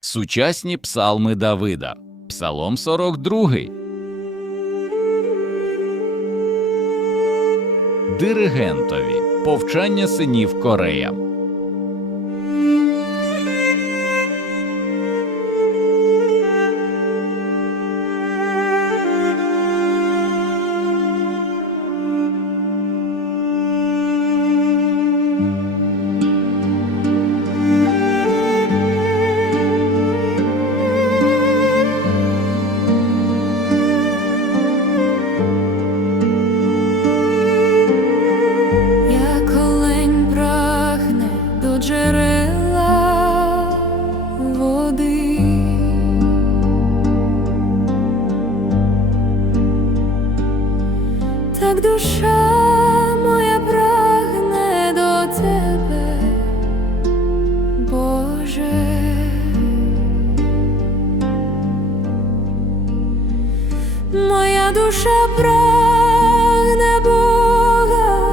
Сучасні псалми Давида, Псалом 42. Диригентові повчання синів Корея. прагне Бога,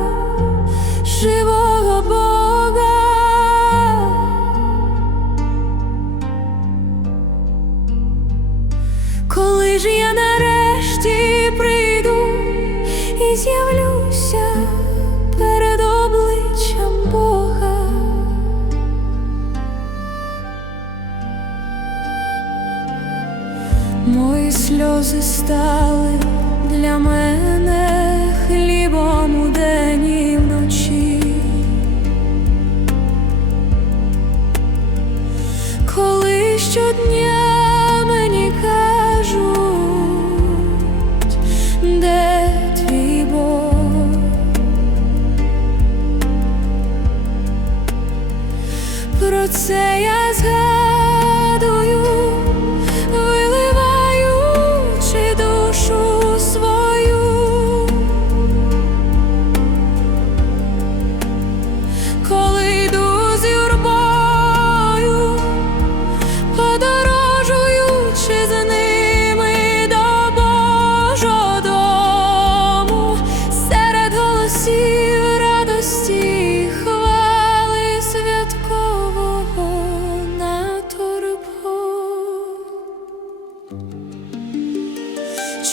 живого Бога, коли ж я нарешті прийду і з'явлюся перед обличчям Бога. Мої сльози стали. now my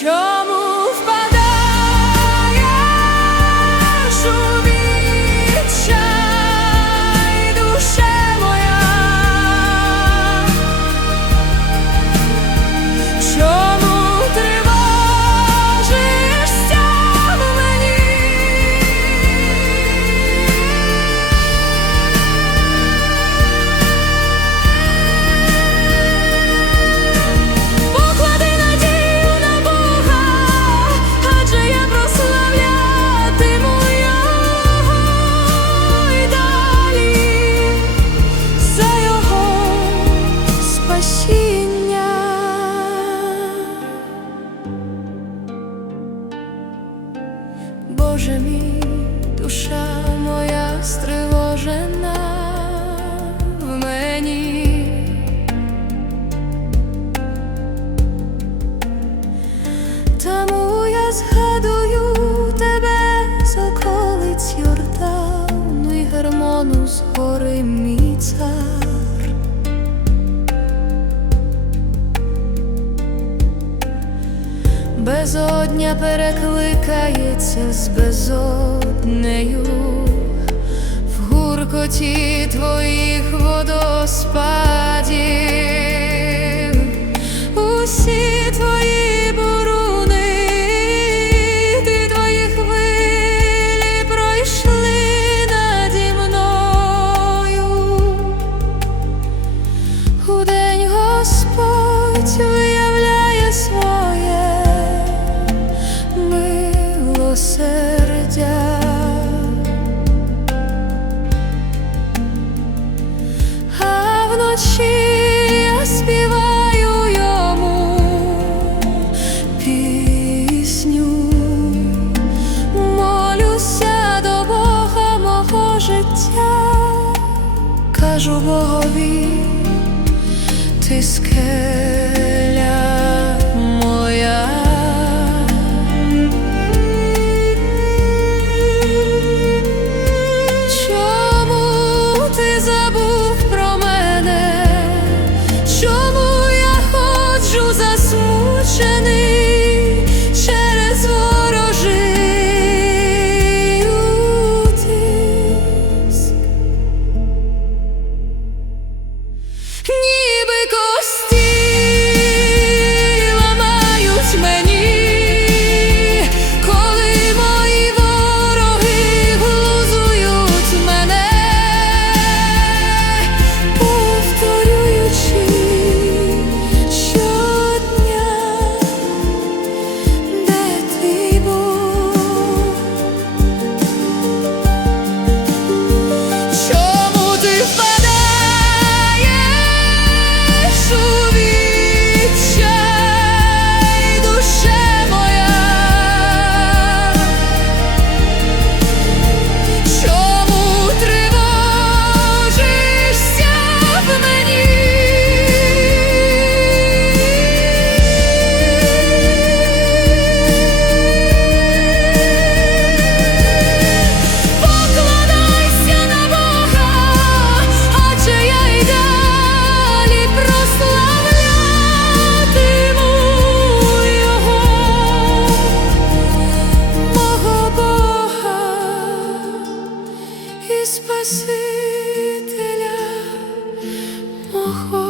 Sure. Боже мій, душа моя стривожена в мені, тому я згадую безодня перекликається з безоднею, в гуркоті твоїх водоспадів. Молюся до Бога мого життя, Кажу Богові ти скель. 아